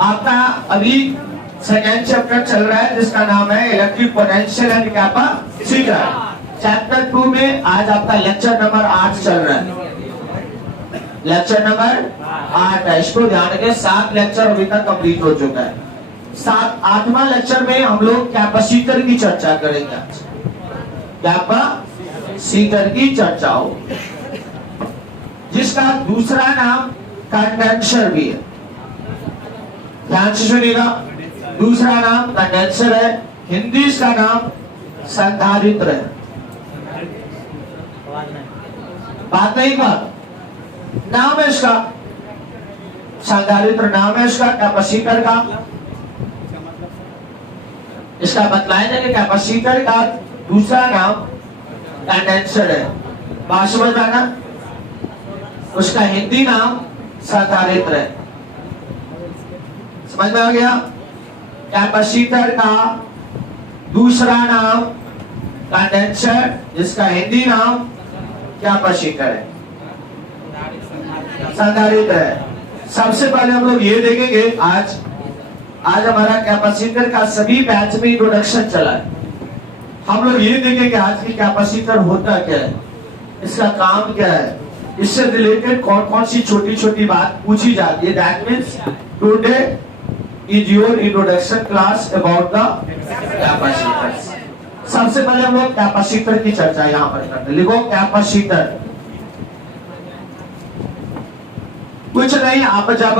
आपका अभी second chapter चल रहा है जिसका नाम है electric potential and capacitor. Chapter 2 में आज आपका लेक्चर नंबर 8 चल रहा है। लेक्चर नंबर 8 है, इसको ध्यान के 7 लेक्चर अभी तक कंप्लीट हो चुका है। 8वां लेक्चर में हम लोग कैपेसिटर की चर्चा करेंगे। कैपेसिटर की चर्चा हो, जिसका दूसरा नाम कंडेंसर भी है। ध्यान से सुनिएगा, दूसरा नाम कंडेंसर है, हिंदी इसका नाम संधारित्र है। बात नहीं बात, नाम है इसका संधारित्र, नाम है इसका कैपेसिटर का। इसका बतलाएंगे कि कैपेसिटर का दूसरा नाम कंडेंसर है। बात समझ आना, उसका हिंदी नाम संधारित्र है। समझ में आ गया? कैपेसिटर का दूसरा नाम कंडेंसर, जिसका हिंदी नाम कैपेसिटर है, संधारित्र है। सबसे पहले हम लोग ये देखेंगे, आज हमारा कैपेसिटर का सभी बैच में इंट्रोडक्शन चला है। हम लोग ये देखेंगे आज की कैपेसिटर होता क्या है, इसका काम क्या है, इससे रिलेटेड कौन कौन सी छोटी छोटी बात पूछी जाती है। That means today is your introduction class about the capacitor. सबसे पहले हम लोग कैपेसिटर की चर्चा यहाँ पर करते हैं। लिखो कैपेसिटर। कुछ नहीं, आप जब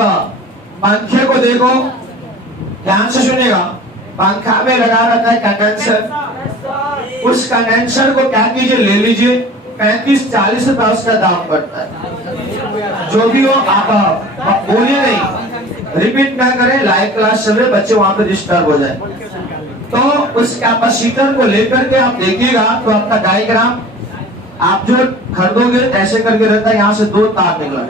पंखे को देखो, ध्यान से सुनेगा, पंखा में लगा रहता है कंडेंसर। उस कंडेंसर को क्या कीजिए, ले लीजिए, 35-40 रुपया उसका दाम पड़ता है। जो भी हो आप बोलिए नहीं, रिपीट ना करें, लाइव क्लास चल रहे, बच्चे वहां पे डिस्टर्ब हो जाए। तो उस कैपेसिटर को लेकर के आप देखिएगा तो आपका डायग्राम आप जो खरीदोगे ऐसे करके रहता है, यहाँ से 2 तार निकला,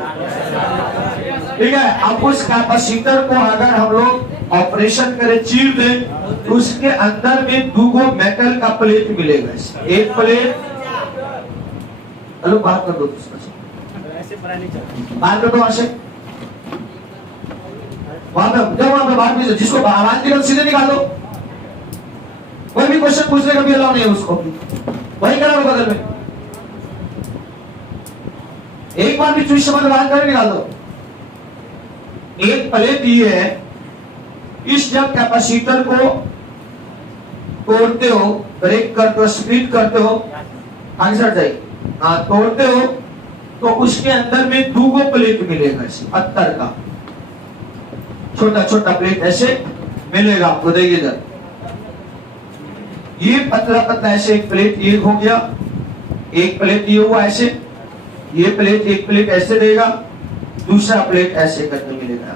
ठीक है। अब उस कैपेसिटर को अगर हम लोग ऑपरेशन करें, चीर दें, तो उसके अंदर में 2 मेटल का प्लेट मिलेगा। एक प्लेट, हेलो बात कर दो, बात कर दो वहां पे बात नहीं, जिसको आवाज निकल सीधे निकाल दो। कोई भी क्वेश्चन पूछने का भी अलाउ नहीं है उसको, वही करा बगल में। एक बार भी चूस समझ बात कर निकाल दो। एक प्लेट ये है, इस जब कैपेसिटर को तोड़ते हो, ब्रेक करते हो, स्प्लिट करते हो, आंसर चाहिए, हाँ तोड़ते हो, तो उसके अंदर में 2 प्लेट मिलेगा, पत्थर का छोटा छोटा प्लेट ऐसे मिलेगा आपको। देखिए इधर ये पतला पतला ऐसे एक प्लेट ये हो गया, एक प्लेट ये हुआ ऐसे, ये प्लेट एक प्लेट ऐसे देगा, दूसरा प्लेट ऐसे करके मिलेगा,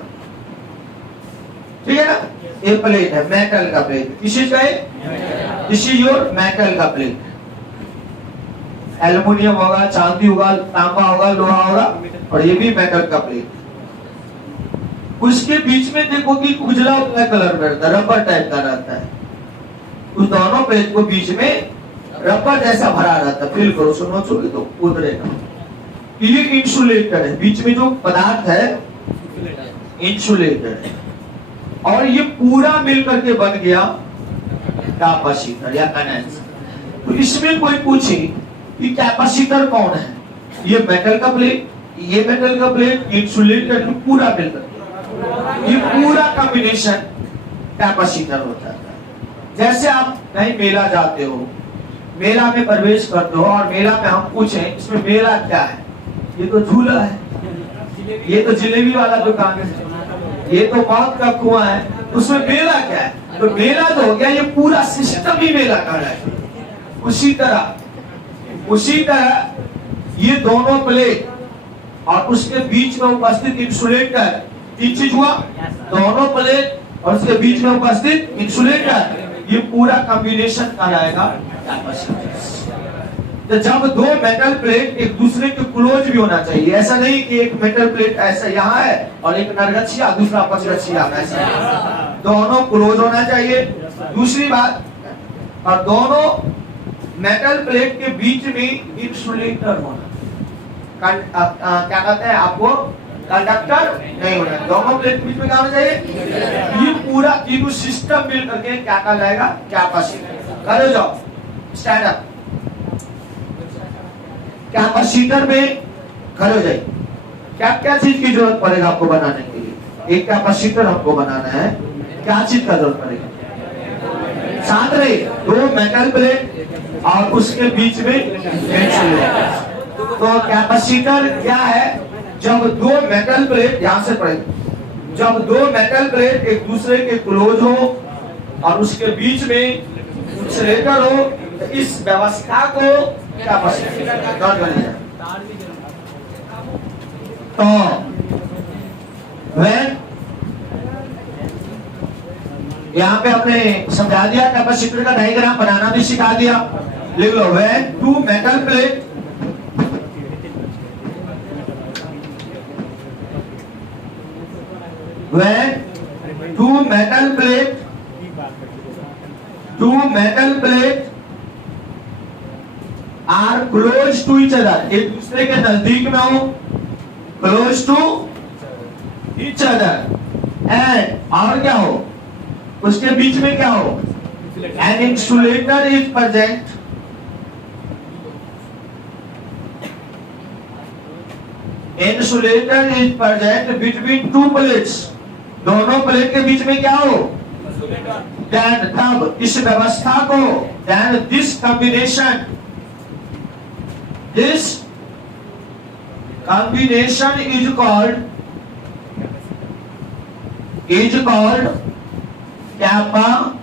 ठीक है ना। ये प्लेट है मेटल का प्लेट, किसी का है, दिस इज योर मेटल का प्लेट। एल्युमिनियम होगा, चांदी होगा, तांबा होगा, लोहा होगा, और ये भी मेटल का प्लेट। उसके बीच में देखो कि उजला उजला कलर रहता है, रबर टाइप का रहता है। उस दोनों प्लेट को बीच में रबर जैसा भरा रहता है। फील करो, सुनो छोड़े तो उधरेगा। ये इंसुलेटर है, बीच में जो पदार्थ है इंसुलेटर है, और ये पूरा मिल करके बन गया कैपेसिटर या कंडेंसर। तो इसमें कोई पूछे कि कैपेसिटर कौन है, ये मेटल का प्लेट, ये मेटल का प्लेट, इंसुलेटर, पूरा मिलकर ये पूरा कॉम्बिनेशन कैपेसिटर होता है। जैसे आप कहीं मेला जाते हो, मेला में प्रवेश करते हो, और मेला में हम पूछें इसमें मेला क्या है, ये तो झूला है, ये तो जलेबी वाला दुकान है, ये तो मौत का कुआं है, उसमें मेला क्या है? तो मेला तो हो गया, ये पूरा सिस्टम ही मेला का है। उसी तरह ये दोनों प्लेट और उसके बीच में उपस्थित इंसुलेटर, 3 चीज हुआ, दोनों प्लेट और उसके बीच में उपस्थित इंसुलेटर, ये पूरा कॉम्बिनेशन कहलाएगा कैपेसिटर। तो जब 2 मेटल प्लेट एक दूसरे के क्लोज भी होना चाहिए, ऐसा नहीं कि एक मेटल प्लेट ऐसा यहाँ है और एक नरगछिया दूसरा पचगछिया, ऐसा दोनों क्लोज होना चाहिए। दूसरी बात, और दोनों मेटल प्लेट के बीच में इंसुलेटर होना, क्या कहते हैं आपको, कंडक्टर नहीं होना, दोनों प्लेट बीच में क्या होना चाहिए? ये पूरा तीनों सिस्टम मिल करके क्या कहलाएगा? कैपेसिटर। खड़े जाओ, स्टैंड अप। कैपेसिटर में खड़े हो जाइए। क्या क्या चीज की जरूरत पड़ेगा आपको बनाने के लिए? एक कैपेसिटर हमको बनाना है, क्या चीज का जरूरत पड़ेगा? साथ रहे, दो मेटल प्लेट और उसके बीच में इंसुलेटर। तो कैपेसिटर क्या है? जब दो मेटल प्लेट, यहां से पढ़ेंगे, जब दो मेटल प्लेट एक दूसरे के क्लोज हो और उसके बीच में इंसुलेटर हो, तो इस व्यवस्था को कैपेसिटर नोट कर लीजिए। तो व्हेन यहां पे हमने समझा दिया, कैपेसिटर का डायग्राम बनाना भी सिखा दिया। लिख लो, when two metal plate when two metal plate are close to each other, एक दूसरे के नजदीक में हो, close to each other, and और क्या हो? उसके बीच में क्या हो? an insulator is present, insulator is present between two plates, दोनों प्लेट के बीच में क्या हो? Then तब इस व्यवस्था को, then this combination is called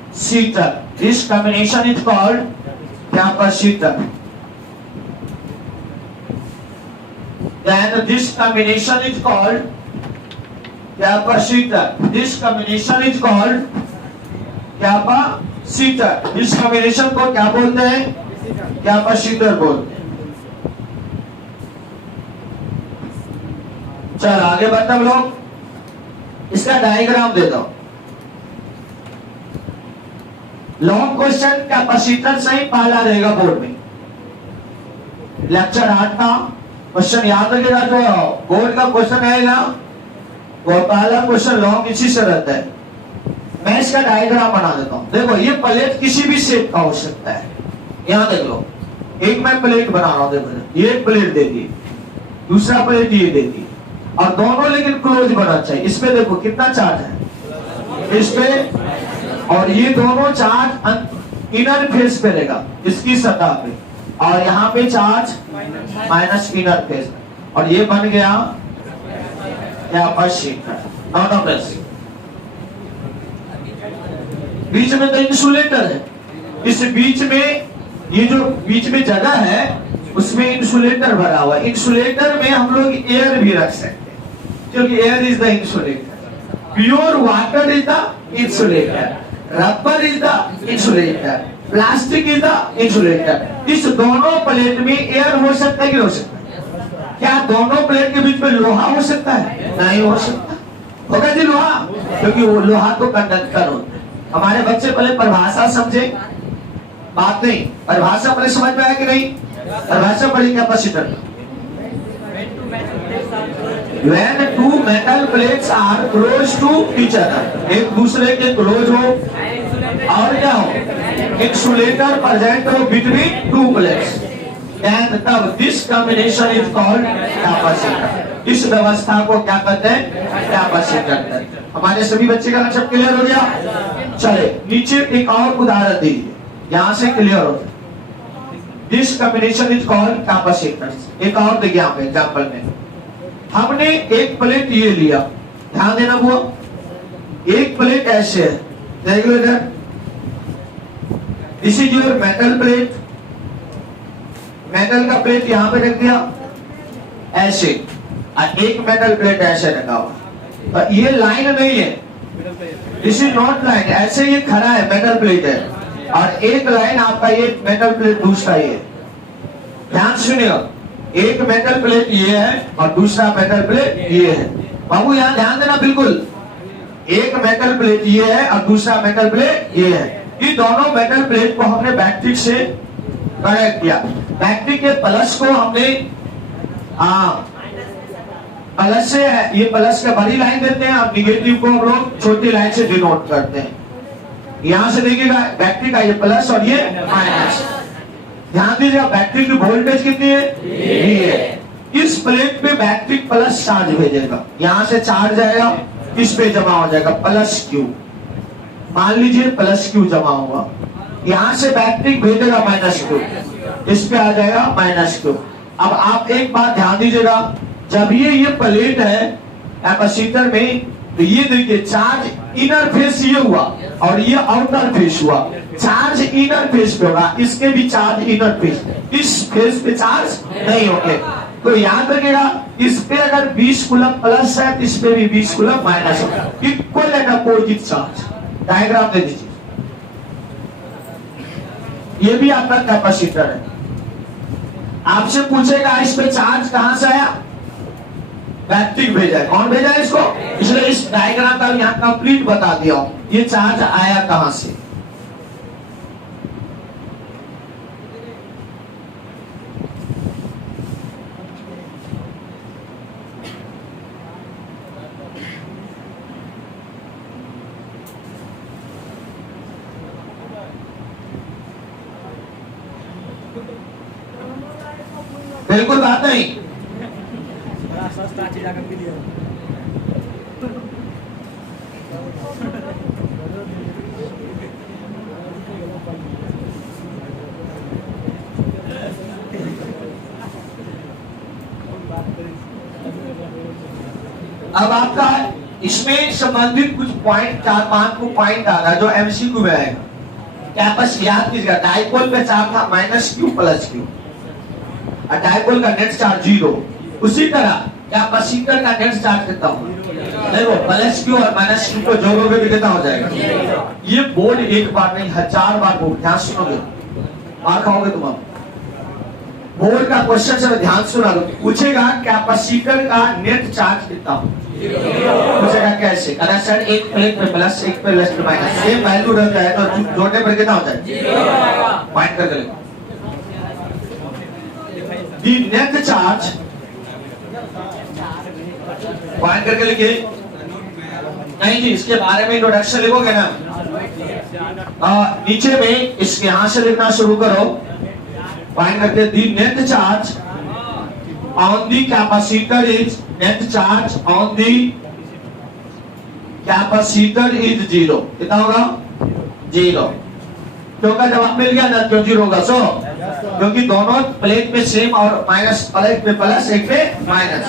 capacitor. This combination is called capacitor. Then this combination is called capacitor. This combination is called capacitor. इस combination को क्या बोलते हैं? कैपेसिटर बोलते हैं। चल आगे बढ़ते हम लोग। इसका डायग्राम दे दो। लॉन्ग क्वेश्चन कैपेसिटर से ही पहला रहेगा बोर्ड में। लेक्चर 8 का क्वेश्चन याद रखिएगा, जो बोर्ड का क्वेश्चन आएगा वो पहला क्वेश्चन लॉन्ग इसी से रहता है। मैं इसका डायग्राम बना देता हूं। देखो, ये प्लेट किसी भी शेप का हो सकता है। यहां देख लो, एक मैं प्लेट बना रहा हूं, देखो ये प्लेट दे दी, दूसरा प्लेट ये दे दी, और दोनों लेकिन क्लोज बना चाहिए। इस पे देखो कितना चार्ज है इस पे, और ये दोनों चार्ज इनर फेस पे रहेगा, इसकी सतह पे, और यहाँ पे चार्ज माइनस इनर फेस, और ये बन गया कैपेसिटर। नॉट ऑफ दिस, बीच में तो इंसुलेटर है, इस बीच में ये जो बीच में जगह है उसमें इंसुलेटर भरा हुआ है। इंसुलेटर में हम लोग एयर भी रख सकते हैं, क्योंकि air is the insulator, pure water is the insulator, rubber is the insulator, plastic is the insulator. इस दोनों प्लेट में एयर हो सकता है कि हो सकता है? क्या दोनों प्लेट के बीच में लोहा हो सकता है? नहीं हो सकता। होगा जी लोहा, क्योंकि वो लोहा तो कंडक्टर होता है। हमारे बच्चे पहले परिभाषा समझे, बात नहीं, परिभाषा पहले समझ में आया कि नहीं? परिभाषा पढ़ी capacitor. When two metal plates are close to each other, एक दूसरे के क्लोज हो, और क्या हो? इंसुलेटर प्रेजेंट हो between two plates, and तब this combination is called capacitor. इस व्यवस्था को क्या कहते हैं? कैपेसिटर कहते हैं। हमारे सभी बच्चे का लक्ष्य क्लियर हो गया? चले नीचे एक और उदाहरण दीजिए, यहां से क्लियर हो जाए। This combination is called capacitor. एक और देखिए यहाँ पे एग्जाम्पल में, हमने एक प्लेट ये लिया, ध्यान देना वो, एक प्लेट ऐसे है, देख लो इधर, this is your metal plate, metal का प्लेट यहाँ पे रख दिया ऐसे, और एक मेटल प्लेट ऐसे रखा हुआ। तो ये लाइन नहीं है, दिस इज नॉट लाइन, ऐसे ये खड़ा है, मेटल प्लेट है, और एक लाइन आपका ये मेटल प्लेट दूसरा ये। ध्यान सुनिए, एक मेटल प्लेट ये है और दूसरा मेटल प्लेट ये है। बाबू यहाँ ध्यान देना बिल्कुल, एक मेटल प्लेट ये है और दूसरा मेटल प्लेट ये है। ये दोनों मेटल प्लेट को हमने बैटरी से कनेक्ट किया, बैटरी के प्लस को हमने प्लस से है, ये प्लस का बड़ी लाइन देते हैं और निगेटिव को हम लोग छोटी लाइन से डिनोट करते हैं। यहां से देखिएगा बैटरी का ये प्लस और ये माइनस। ध्यान दीजिएगा बैटरी की वोल्टेज कितनी है, V है। इस प्लेट पे बैटरी प्लस चार्ज भेजेगा, यहां से चार्ज आएगा, इस पे जमा हो जाएगा प्लस क्यू। मान लीजिए प्लस क्यू जमा हुआ, यहां से बैटरी भेजेगा माइनस क्यू, इस पे आ जाएगा माइनस क्यू। अब आप एक बात ध्यान दीजिएगा, जब ये प्लेट है कैपेसिटर में, तो ये देखिए चार्ज इनर फेस ये हुआ और ये आउटर फेस हुआ। चार्ज इनर फेस पे होगा, इसके भी चार्ज इनर फेस, इस फेस पे चार्ज नहीं होंगे। तो याद रखिएगा, इस पे अगर 20 कूलम प्लस है तो इस पे भी 20 कूलम माइनस है। Equal and opposite charge. Diagram दे दीजिए। ये भी आपका कैपेसिटर है। आपसे पूछेगा इस पे चार्ज कहां से आया, बैटरी भेजा है। कौन भेजा है इसको, इसलिए इस डायग्राम का यहाँ कंप्लीट बता दिया हूं, ये चार्ज आया कहां से। बिल्कुल बात नहीं। अब आपका इसमें संबंधित कुछ पॉइंट, 4-5 को पॉइंट आ रहा है जो एमसीक्यू में है। कैपेस याद कीजिएगा, डाइपोल पे चार्ज था माइनस क्यू प्लस क्यू, और डाइपोल का नेट चार्ज 0। उसी तरह कैपेसिटर का नेट चार्ज कितना होगा, देखो प्लस क्यू और माइनस क्यू को जोड़ोगे तो कितना हो जाएगा। ये बोर्ड एक बार नहीं 1000 बार बोर्ड, ध्यान सुनोगे मार खाओगे तुम। बोर्ड का क्वेश्चन से ध्यान सुना दो, पूछेगा कैपेसिटर का नेट चार्ज कितना हो, पूछेगा कैसे कनेक्शन, एक प्लेट पे प्लस, एक पे लेस माइनस, सेम वैल्यू रह जाए तो जोड़ने पर कितना हो जाएगा, पॉइंट करके लिखो। दी नेट चार्ज, पॉइंट करके लिखिए। नहीं जी, इसके बारे में इंट्रोडक्शन लिखोगे ना, नीचे में इसके यहां से लिखना शुरू करो। पॉइंट करके the net charge on the capacitor is, net charge on the capacitor is 0। कितना होगा, 0। क्योंकि जवाब मिल गया ना, क्यों 0 होगा, सो क्योंकि दोनों प्लेट पे सेम और माइनस, प्लेट पे प्लस, एक पे माइनस।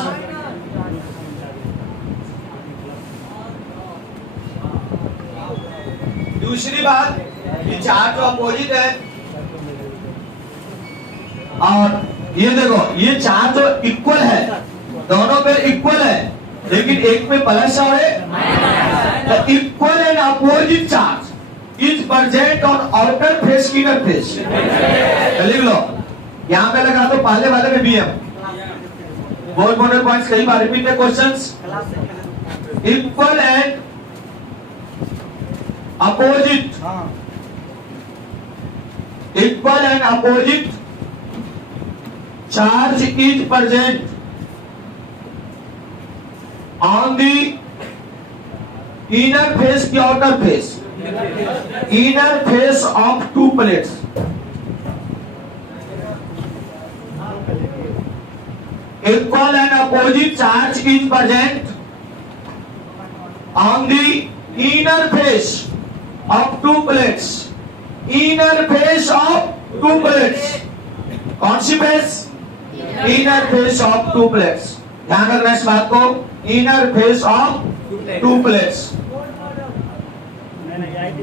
दूसरी बात, ये चार्ज अपोजिट है, और ये देखो ये चार्ज इक्वल है, दोनों पे इक्वल है, लेकिन एक पे प्लस और एक equal and opposite charge is present on outer face, inner face. लिख लो, यहां पे लगा दो पहले वाले में BM। बहुत इंपॉर्टेंट पॉइंट्स, कई बार रिपीट है questions. Equal and opposite, equal and opposite charge is present on the inner face की outer face, inner face of two plates. Equal and opposite charge is present on the inner face of two plates, inner face of two plates. कौन सी face, inner face of two plates. ध्यान रखना इस बात को, inner face of two plates,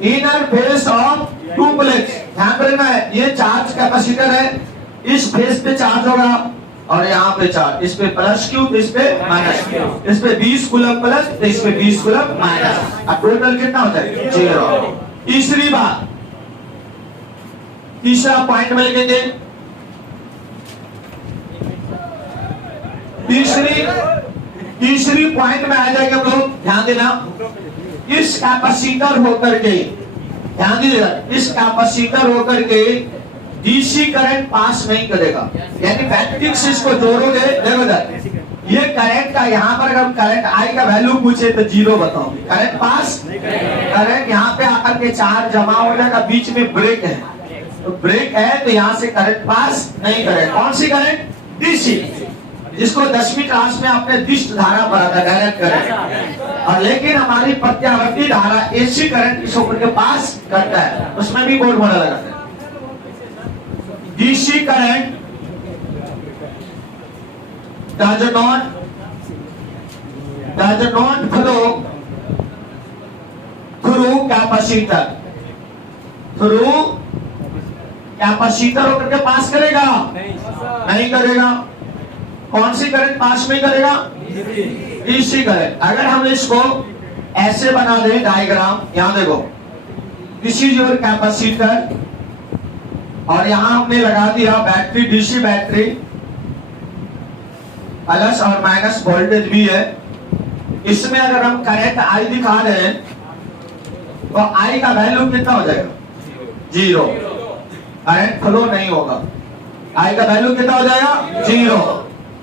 inner face of two plates. ध्यान रखना है, ये चार्ज कैपेसिटर है, इस फेस पे चार्ज होगा और यहाँ पे चार्ज, इस पे प्लस क्यू, इस पे माइनस क्यू, इस पे 20 कूलम प्लस, इस पे 20 कूलम माइनस। अब टोटल कितना होता है, 0। तीसरी बात, तीसरा पॉइंट में लिखेंगे, तीसरी पॉइंट में आ जाएगा हम लोग। ध्यान देना, इस कैपेसिटर होकर के, ध्यान दीजिएगा, इस कैपेसिटर होकर के डीसी करंट पास नहीं करेगा, यानी बैटरी से इसको जोड़ोगे, देखो ये करंट का यहाँ पर अगर करंट आई का वैल्यू पूछे तो 0 बताओगे, करंट पास, करंट यहाँ पे आकर के चार्ज जमा हो जाएगा, बीच में ब्रेक है, तो ब्रेक है तो यहाँ से करंट पास नहीं करेगा। कौन सी करंट? डीसी, जिसको 10वीं क्लास में आपने दिष्ट धारा पढ़ा था, डायरेक्ट करंट। और लेकिन हमारी प्रत्यावर्ती धारा एसी करंट इस होकर के पास करता है, उसमें भी बोर्ड मॉडल लगाता है। DC current does not flow through capacitor, through capacitor होकर के पास करेगा? नहीं करेगा। कौन सी करंट पास में करेगा? DC current. अगर हम इसको ऐसे बना दें डायग्राम, यहां देखो, दिस इज योर कैपेसिटर और यहां हमने लगा दिया बैटरी, डीसी बैटरी, प्लस और माइनस वोल्टेज भी है। इसमें अगर हम करंट आई दिखा रहे हैं तो आई का वैल्यू कितना हो जाएगा? 0, करंट फ्लो नहीं होगा। आई का वैल्यू कितना हो जाएगा? 0,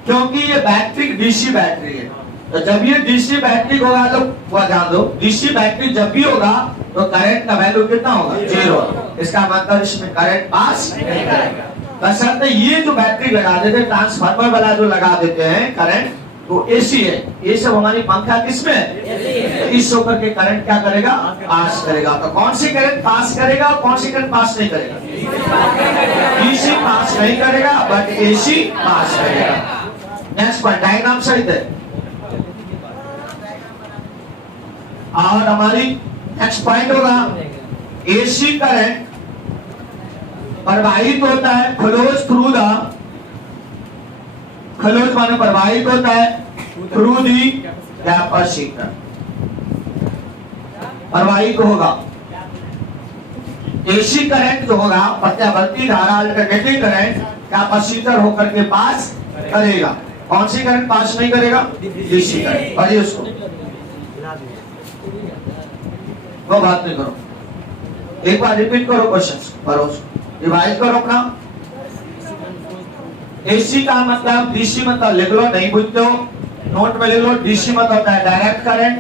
क्योंकि ये बैटरी डीसी बैटरी है। तो जब ये डीसी बैटरी होगा तो वह ध्यान दो, डीसी बैटरी जब भी होगा तो करंट का वैल्यू कितना होगा? 0। इसका मतलब इसमें करंट पास नहीं करेगा। बशर्ते ये जो बैटरी लगा देते, ट्रांसफार्मर वाला जो लगा देते हैं करंट, तो एसी है। ये सब हमारी पंखा किसमें है? इस होकर के करंट क्या करेगा? पास करेगा। तो कौन सी करंट पास करेगा और कौन सी करंट पास नहीं करेगा? डीसी पास नहीं करेगा बट एसी पास करेगा। नेक्स्ट पॉइंट, डायग्राम सहित है। और हमारी नेक्स्ट पॉइंट होगा, एसी करंट प्रवाहित होता है, फ्लोज थ्रू द, फ्लोज माने प्रवाहित होता है थ्रू दी कैपेसिटर, प्रवाहित होगा। एसी करंट जो होगा प्रत्यावर्ती धारा अल्टरनेटिंग करंट कैपेसिटर होकर के पास करेगा। कौन सी करंट पास नहीं करेगा? DC current. पढ़िए उसको, वो बात नहीं करो, एक बार रिपीट करो क्वेश्चन, पढ़ो उसको, रिवाइज करो अपना। एसी का मतलब, डीसी मतलब लिख लो, नहीं बुझते हो नोट में लिख लो। डीसी मतलब होता है डायरेक्ट करंट,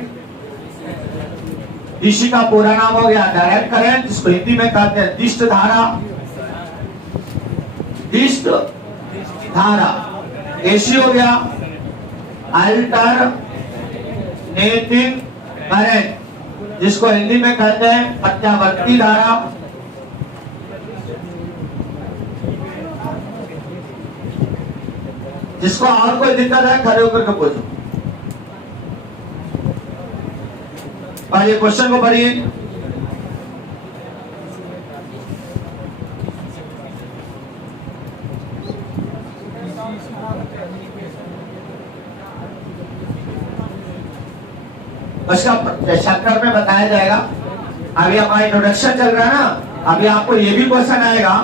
डीसी का पूरा नाम हो गया डायरेक्ट करंट, जिसको हिंदी में कहते हैं दिष्ट धारा, दिष्ट धारा। एसी हो गया अल्टरनेटिंग करंट, जिसको हिंदी में कहते हैं प्रत्यावर्ती धारा। जिसको और कोई दिक्कत है खड़े होकर के पूछो। और ये क्वेश्चन को पढ़िए। उसका चैप्टर में बताया जाएगा। अभी हमारा इंट्रोडक्शन चल रहा है ना, अभी आपको ये भी क्वेश्चन आएगा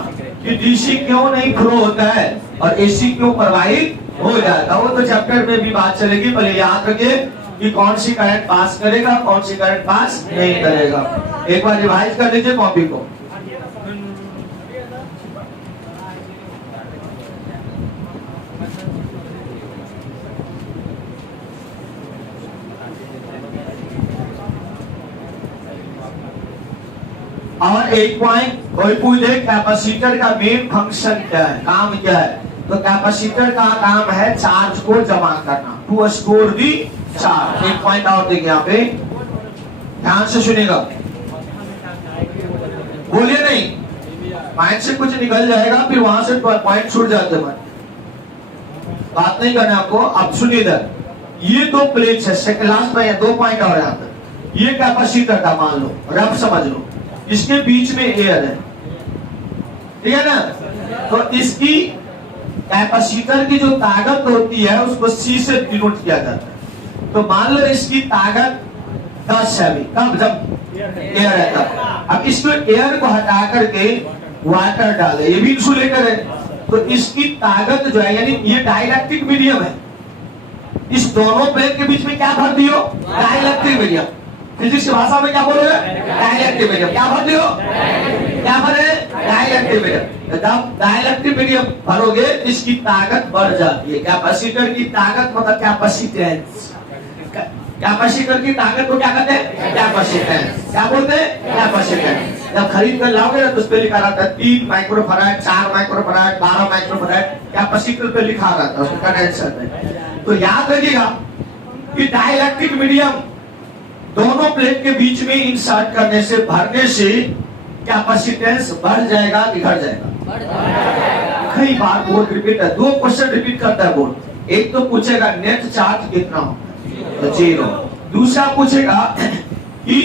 कि डीसी क्यों नहीं फ्लो होता है और एसी क्यों प्रवाहित हो जाता है। वो तो चैप्टर में भी बात चलेगी, पहले याद रखिए कि कौन सी करंट पास करेगा, कौन सी करंट पास नहीं करेगा। एक बार रिवाइज कर लीजिए कॉपी को। और एक पॉइंट कोई पूछे कैपेसिटर का मेन फंक्शन क्या है, काम क्या है, तो कैपेसिटर का काम है चार्ज को जमा करना, टू स्टोर दी चार्ज। एक पॉइंट और देखिए यहाँ पे, ध्यान से सुनिएगा, बोलिए नहीं, माइंड से कुछ निकल जाएगा फिर वहां से पॉइंट छूट जाते हैं, बात नहीं करना आपको। अब सुनिए इधर, ये दो प्लेट्स है, सेकंड लास्ट में 2 पॉइंट और यहाँ पे। ये कैपेसिटर का मान लो, रफ समझ लो, इसके बीच में एयर है, ठीक है ना। तो इसकी कैपेसिटर की जो ताकत होती है उसको C से डिनोट किया जाता है। तो मान लो इसकी ताकत 10 है, अभी कब, जब एयर है तब। अब इसको एयर को हटा करके वाटर डाले, ये भी इंसुलेटर है, तो इसकी ताकत जो है, यानी ये डाइलेक्ट्रिक मीडियम है, इस दोनों प्लेट के बीच में क्या भर दियो? Dielectric medium. फिजिक्स की भाषा में क्या बोल रहे हैं? Dielectric medium. क्या भर दियो? क्या भरे? Dielectric medium. जब डाइलेक्ट्रिक मीडियम भरोगे इसकी ताकत बढ़ जाती है। कैपेसिटर की ताकत मतलब कैपेसिटेंस। कैपेसिटर की ताकत को क्या कहते हैं? कैपेसिटेंस। क्या बोलते हैं? कैपेसिटेंस। जब खरीद कर लाओगे ना तो उस पे लिखा रहता है 3 माइक्रोफैराड, 4 माइक्रोफैराड, 12 माइक्रोफैराड, कैपेसिटर पे लिखा रहता है उसका कंडेंसर में। तो याद रखिएगा कि डाइलेक्ट्रिक मीडियम दोनों प्लेट के बीच में इंसर्ट करने से, भरने से कैपेसिटेंस बढ़ जाएगा कि घट जाएगा? कई बार बोर्ड रिपीट है, 2 क्वेश्चन रिपीट करता है बोर्ड। एक तो पूछेगा नेट चार्ज कितना हो, तो 0। दूसरा पूछेगा कि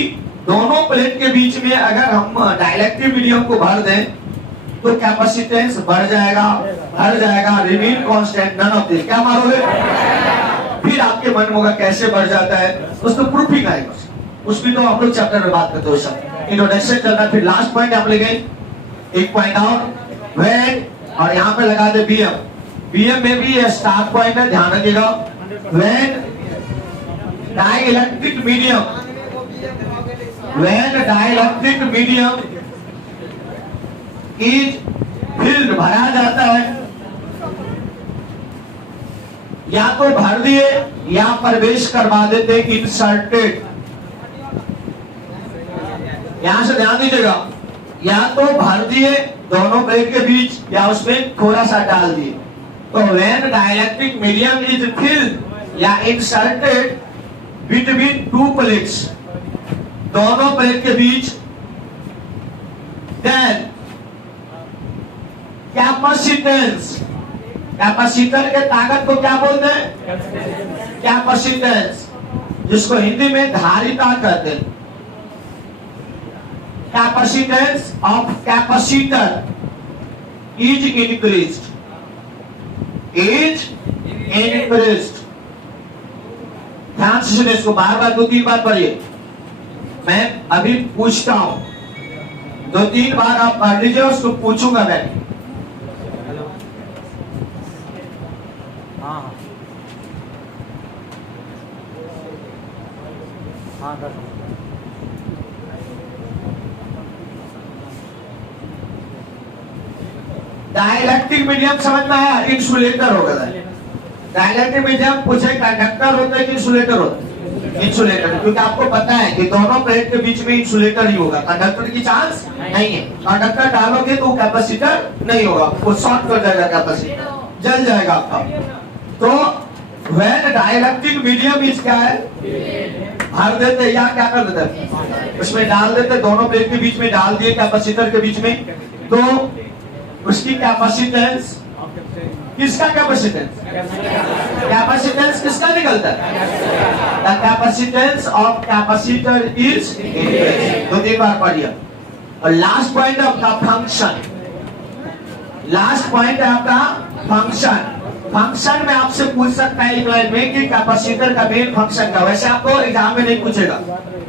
दोनों प्लेट के बीच में अगर हम डाइलेक्ट्रिक मीडियम को भर दें तो कैपेसिटेंस बढ़ जाएगा, घट जाएगा, remain constant, none of this. क्या मारोगे? फिर आपके मन में होगा कैसे बढ़ जाता है, उसको प्रूफिंग आएगा। उसमें तो हम लोग चैप्टर में बात करते हो, सब इंट्रोडक्शन चलता है। फिर लास्ट पॉइंट आप ले गए, एक पॉइंट और व्हेन, और यहाँ पे लगा दे बीएम। बीएम में भी ये स्टार्ट पॉइंट है, ध्यान रखिएगा। When dielectric medium, when dielectric medium is filled, भरा जाता है, या तो भर दिए या प्रवेश करवा देते, इंसर्टेड। यहां से ध्यान दीजिएगा, या तो भर दिए दोनों प्लेट के बीच या उसमें थोड़ा सा डाल दिए। तो when dielectric medium is filled या इंसर्टेड बिटवीन 2 प्लेट्स, दोनों प्लेट के बीच, देन कैपेसिटेंस, कैपेसिटर के ताकत को क्या बोलते हैं? कैपेसिटेंस, जिसको हिंदी में धारिता कहते हैं। Capacitance of capacitor is increased, is increased. ध्यान से सुनिए, इसको बार-बार 2-3 बार पढ़िए। मैं अभी पूछता हूं, 2-3 बार आप पढ़ लीजिए, उसको पूछूंगा मैं। डाइलेक्ट्रिक मीडियम समझ में आया? इंसुलेटर होगा। डाइलेक्ट्रिक मीडियम पूछे कंडक्टर होता है कि इंसुलेटर होता है? इंसुलेटर, क्योंकि आपको पता है कि दोनों प्लेट के बीच में इंसुलेटर ही होगा, कंडक्टर की चांस नहीं है। कंडक्टर डालोगे तो कैपेसिटर नहीं होगा, वो शॉर्ट कर जाएगा, कैपेसिटर जल जाएगा आपका। तो व्हेन डाइलेक्ट्रिक मीडियम इज क्या है? भर देते या क्या कर देते? उसमें डाल देते, दोनों प्लेट के बीच में डाल दिए, कैपेसिटर के बीच में, तो उसकी कैपेसिटेंस, किसका कैपेसिटेंस? कैपेसिटेंस किसका निकलता है? The capacitance of capacitor is increased. 2-3 बार पढ़िए। और लास्ट पॉइंट है आपका फंक्शन। लास्ट पॉइंट है आपका फंक्शन। फंक्शन में आपसे पूछ सकता है एक लाइन में कि कैपेसिटर का मेन फंक्शन क्या। वैसे आपको एग्जाम में नहीं पूछेगा,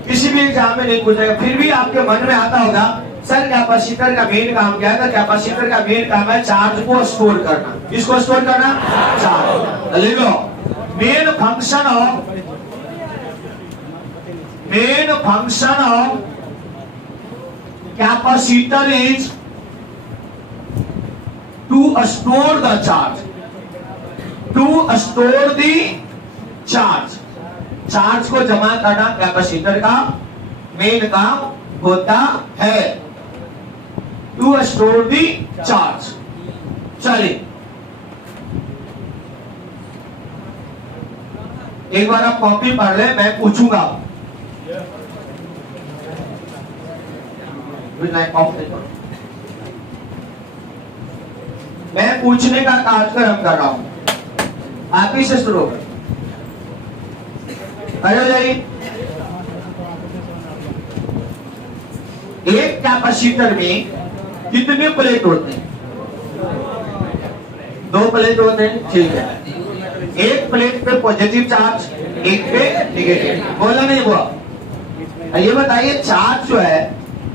किसी भी एग्जाम में नहीं पूछेगा, फिर भी आपके मन में आता होगा सर कैपेसिटर का मेन काम क्या है? कैपेसिटर का मेन काम है चार्ज को स्टोर करना। किसको स्टोर करना? चार्ज। लिख लो, main function of capacitor is to store the charge, to store the charge. Charge को जमा करना कैपेसिटर का मेन काम होता है, टू स्टोर दी चार्ज। चलिए एक बार आप कॉपी पढ़ ले, मैं पूछूंगा। मैं पूछने का कार्यक्रम कर रहा हूं, आप ही से शुरू कर। अरे जाइए, एक कैपेसिटर में कितने प्लेट होते हैं? 2 प्लेट होते हैं, ठीक है। एक प्लेट पे पॉजिटिव चार्ज, एक पे नेगेटिव। बोला नहीं हुआ? ये बताइए, चार्ज जो है,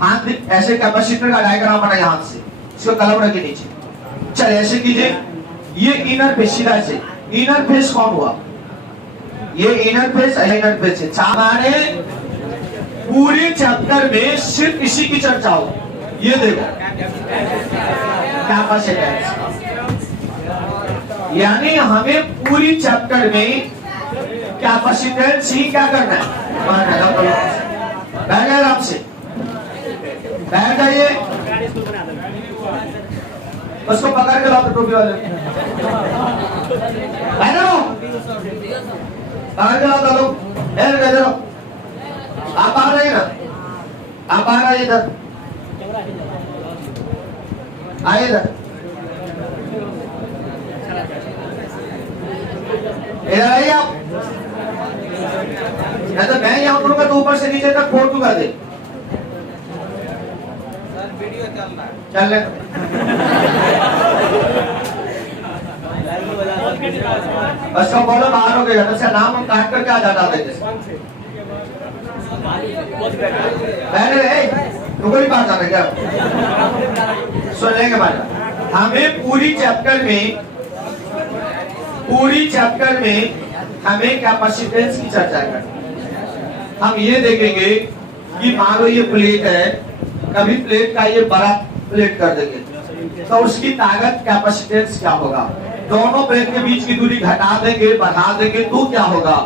हाथ ऐसे कैपेसिटर का डायग्राम बनाइए हाथ से, इसको कलम रखिए नीचे। चल ऐसे कीजिए, ये इनर फेस, सीधा से इनर फेस कौन हुआ? ये इनर फेस, इनर फेस है। हमारे पूरे चैप्टर में सिर्फ इसी की चर्चा हो, ये देखो कैपेसिटेंस, यानी हमें पूरी चैप्टर में कैपेसिटेंस ही क्या करना है। बैठ गए आराम से, बैठ जाइए, उसको पकड़ के लाओ टोपी वाले, बैठो, पकड़ के लाओ लोग, इधर आप आ रहे हैं ना, आप आ रहे इधर, आइए इधर, इधर आइए आप, मैं तो मैं यहाँ करूंगा तो ऊपर से नीचे तक फोड़ दूंगा दे। सर वीडियो चल रहा है, चल रहे बस का बोलो बाहर हो गया, तो नाम हम काट करके आ जाता देते। तुमको नहीं बात आता क्या? सुन लेंगे बात। हमें पूरी चैप्टर में हमें कैपेसिटेंस की चर्चा करनी। हम ये देखेंगे कि मान लो ये प्लेट है, कभी प्लेट का ये बड़ा प्लेट कर देंगे तो उसकी ताकत कैपेसिटेंस क्या होगा। दोनों प्लेट के बीच की दूरी घटा देंगे, बढ़ा देंगे तो क्या होगा।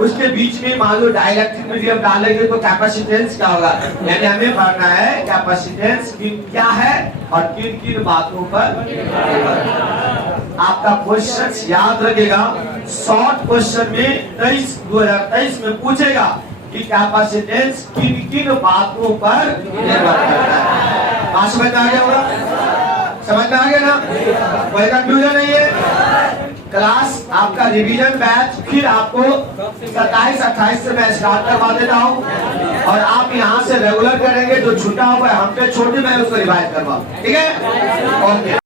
उसके बीच में मान लो डाइलेक्ट्रिक मीडियम डालेंगे तो कैपेसिटेंस क्या होगा। यानी हमें पढ़ना है कैपेसिटेंस क्या है और किन किन बातों पर। आपका क्वेश्चन याद रखेगा, शॉर्ट क्वेश्चन में 2023 में पूछेगा कि कैपेसिटेंस किन किन बातों पर निर्भर करता है। बात समझ में आ गया होगा, समझ में आ गया ना, कोई कंफ्यूजन नहीं है। क्लास आपका रिवीजन बैच फिर आपको 27-28 से मैं स्टार्ट करवा देता हूँ और आप यहाँ से रेगुलर करेंगे। जो छूटा हुआ है हम पे छोटे, मैं उसको रिवाइज करवा, ठीक है, ओके।